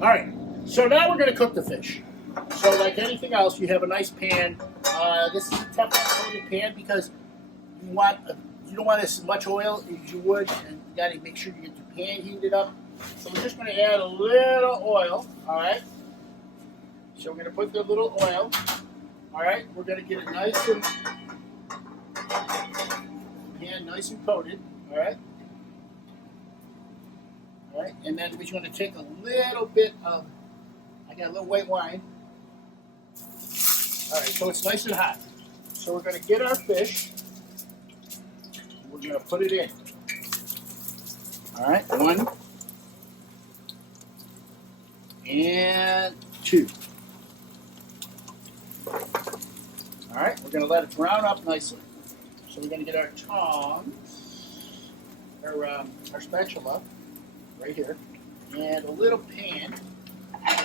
All right, so now we're going to cook the fish. So like anything else, you have a nice pan. This is a Teflon coated pan because you don't want as much oil as you would, and you got to make sure you get your pan heated up. So we're just going to add a little oil. All right. So we're going to put the little oil. All right. We're going to get it nice and coated. All right. All right. And then we're going to take a little bit of, I got a little white wine. All right. So it's nice and hot. So we're going to get our fish. We're going to put it in. All right. 1 and 2. All right, we're going to let it brown up nicely. So we're going to get our tongs, our spatula, right here, and a little pan.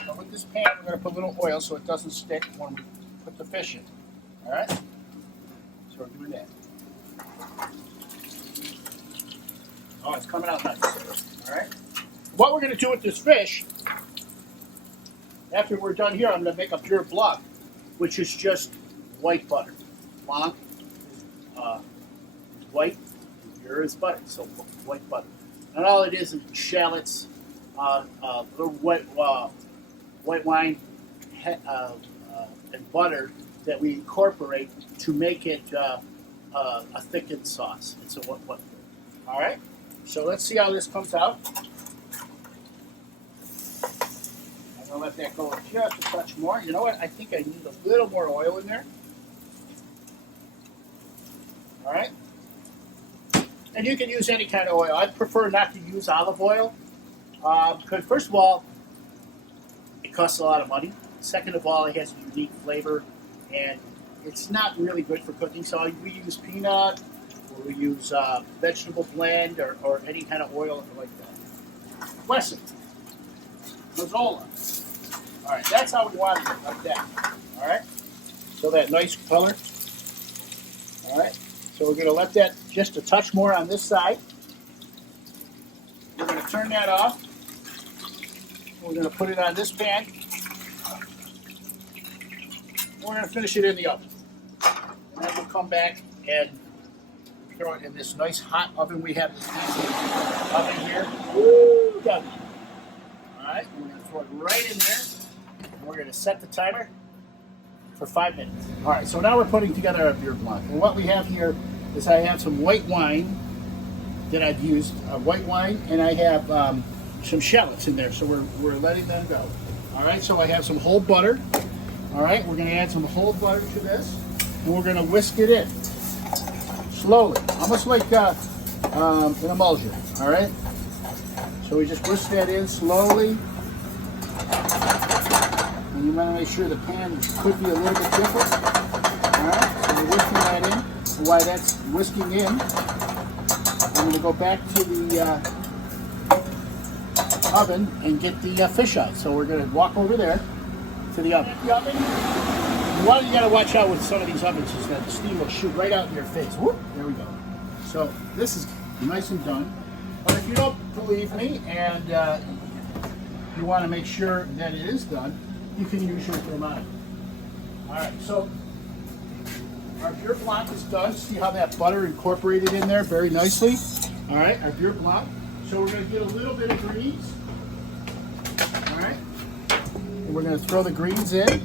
Now with this pan, we're going to put a little oil so it doesn't stick when we put the fish in. All right? So we're doing that. Oh, it's coming out nice. All right? What we're going to do with this fish, after we're done here, I'm going to make a pure Blanc, which is just white butter. Blanc is white, pure is butter, so white butter. And all it is shallots, little white wine, and butter that we incorporate to make it a thickened sauce. It's a what? All right. So let's see how this comes out. I'm going to let that go just a touch more. You know what? I think I need a little more oil in there. All right. And you can use any kind of oil. I prefer not to use olive oil because, first of all, it costs a lot of money. Second of all, it has a unique flavor, and it's not really good for cooking. So we use peanut, or we use vegetable blend, or any kind of oil like that. Wesson. Mazola. All right, that's how we want it, like that. All right, so that nice color. All right, so we're going to let that just a touch more on this side. We're going to turn that off. We're going to put it on this pan. We're going to finish it in the oven. And then we'll come back and throw it in this nice hot oven we have. This nice oven here. Woo, done. All right, we're going to throw it right in there. And we're going to set the timer for 5 minutes. All right, so now we're putting together our Beurre Blanc. And what we have here is I have some white wine that I've used, white wine, and I have some shallots in there. So we're letting them go. All right, so I have some whole butter. All right, we're going to add some whole butter to this, and we're going to whisk it in slowly, almost like an emulsion. All right, so we just whisk that in slowly. And you want to make sure the pan could be a little bit different. All right, so we're whisking that in. And while that's whisking in, I'm going to go back to the oven and get the fish out. So we're going to walk over there to the oven. What you got to watch out with some of these ovens is that the steam will shoot right out in your face. Whoop, there we go. So this is nice and done. But if you don't believe me and you want to make sure that it is done, you can use your thermometer. All right, so our Beurre Blanc is done. See how that butter incorporated in there very nicely. All right, our Beurre Blanc. So we're going to get a little bit of greens. All right, and we're going to throw the greens in.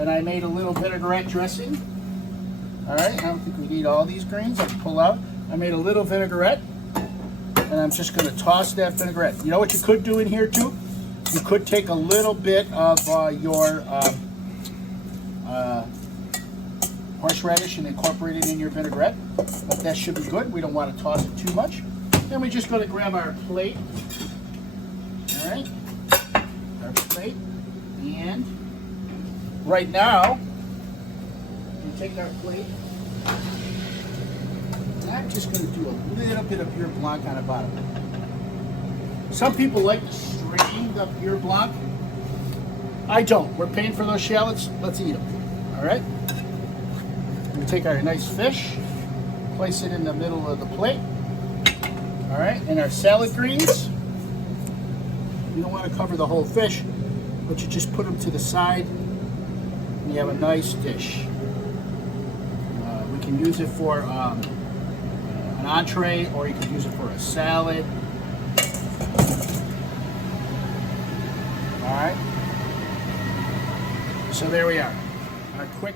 And I made a little vinaigrette dressing. All right, I don't think we need all these greens. I can pull out. I made a little vinaigrette, and I'm just going to toss that vinaigrette. You know what you could do in here too? You could take a little bit of your horseradish and incorporate it in your vinaigrette, but that should be good. We don't want to toss it too much. Then we're just going to grab our plate. All right, our plate, and right now, we take our plate. And I'm just going to do a little bit of Beurre Blanc on the bottom. Some people like to strain the Beurre Blanc. I don't. We're paying for those shallots. Let's eat them. All right. We take our nice fish, place it in the middle of the plate. All right, and our salad greens. You don't want to cover the whole fish, but you just put them to the side, and you have a nice dish. We can use it for an entree, or you can use it for a salad. All right. So there we are. Our quick.